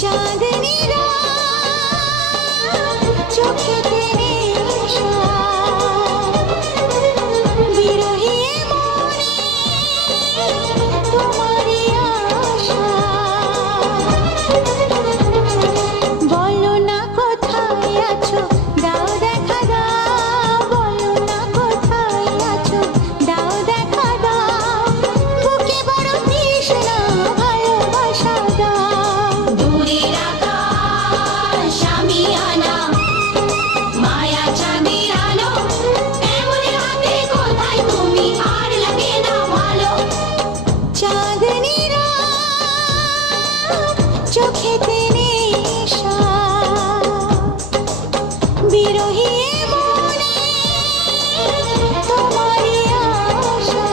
चांदनी रात चोखे तेरे आशा बिरही मोरे तुम्हारी आशा बोलो ना कोथाय आछो दाओ देखा दाओ बोलो ना कोथाय आछो दाओ देखा दाओ बुके बड़ो तृष्णा ভালোবাসা দাও দূরের আকাশ আমি আনা মায়া চাঁদের আলো এমন হাতে কোথায় তুমি আর লাগে না ভালো চাঁদনি রাত চোখেতে নেশা বিরহী মনে তোমারই আশা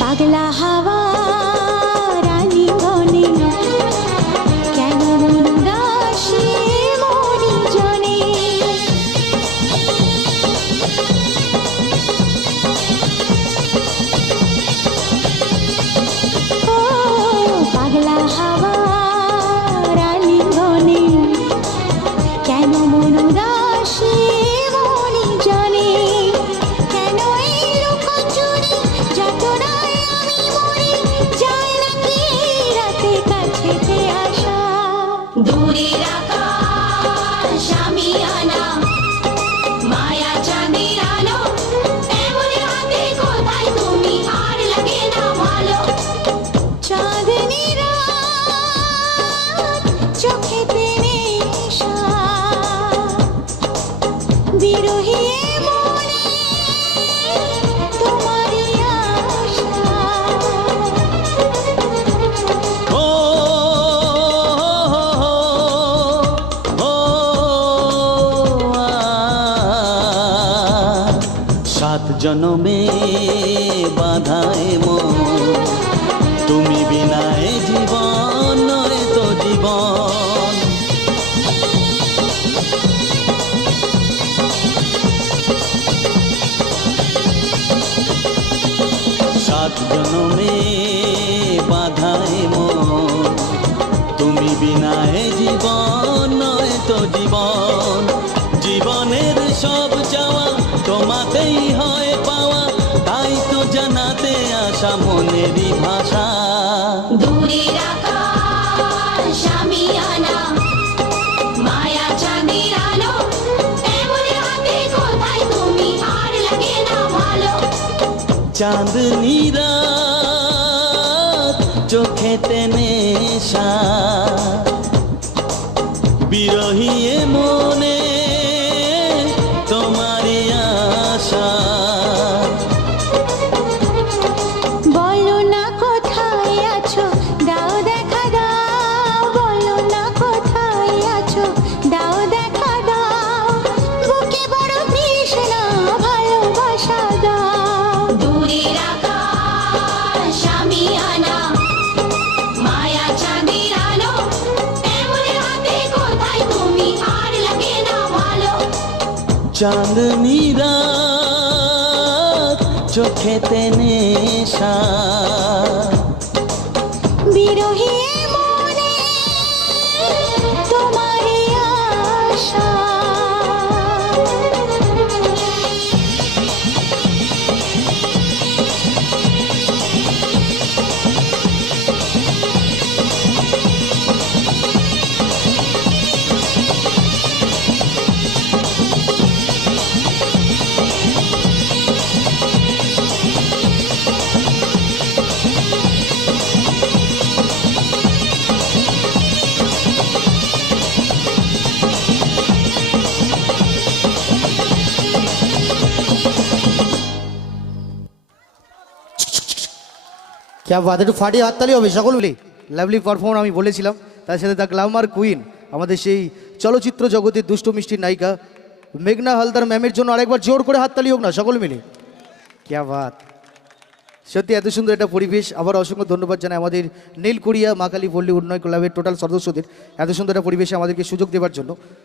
পাগলা হাওয়া রানী বনে কেন উদাসী মনি জনে ও পাগলা হাওয়া রানী বনে কেন মন উদাসী মনি জনে কেন এই লুকোচুরি যাতনায় আমি মরি যায় নাকি রাতে কাছেতে আসা দূরের আকাশ আমি আনা মায়া চাঁদের আলো এমন হাতে কোথায় তুমি আর লাগে না ভালো চাঁদনি রাত চোখেতে নেশা বিরহী মনে তোমারই আশা ও ও সাত জনমে বাধায় মন তুমি বিনায় জীবন নয় তো জীবন সাত জনমে বাধায় মন তুমি বিনায় জীবন নয় তো জীবন জীবনের সব চাওয়া তোমাতেই হয় পাওয়া তাই তো জানাতে আসা মনেরই ভাষা দূরের আকাশ আমি আনা মায়া চাঁদের আলো এমন হাতে কোথায় তুমি আর লাগে না ভালো চাঁদনি রাত চোখেতে নেশা বিরহী মনে তোমারই আশা বলো না কোথায় আছো দাও দেখা দাও বলো না কোথায় আছো দাও দেখা দাও বুকে বড় তৃষ্ণা ভালোবাসা দাও দূরের আকাশ আমি আনা মায়া চাঁদের আলো এমন হাতে কোথায় তুমি আর লাগে না ভালো চাঁদনি রাত চোখেতে নেশা বিরহী মনে তোমারই আশা क्या बात है একটু ফাটিয়ে হাততালি হবে সকল মিলে লাভলি পারফর্ম আমি বলেছিলাম তার সাথে দ্য গ্ল্যামার কুইন আমাদের সেই চলচ্চিত্র জগতের দুষ্ট মিষ্টি নায়িকা মেঘনা হালদার ম্যামের জন্য আরেকবার জোর করে হাততালি হোক না সকল মিলে क्या बात সত্যি এত সুন্দর একটা পরিবেশ। আবার অসংখ্য ধন্যবাদ জানাই আমাদের নীলকুড়িয়া মা কালী পল্লী উন্নয়ন ক্লাবের টোটাল সদস্যদের এত সুন্দর একটা পরিবেশে আমাদেরকে সুযোগ দেওয়ার জন্য।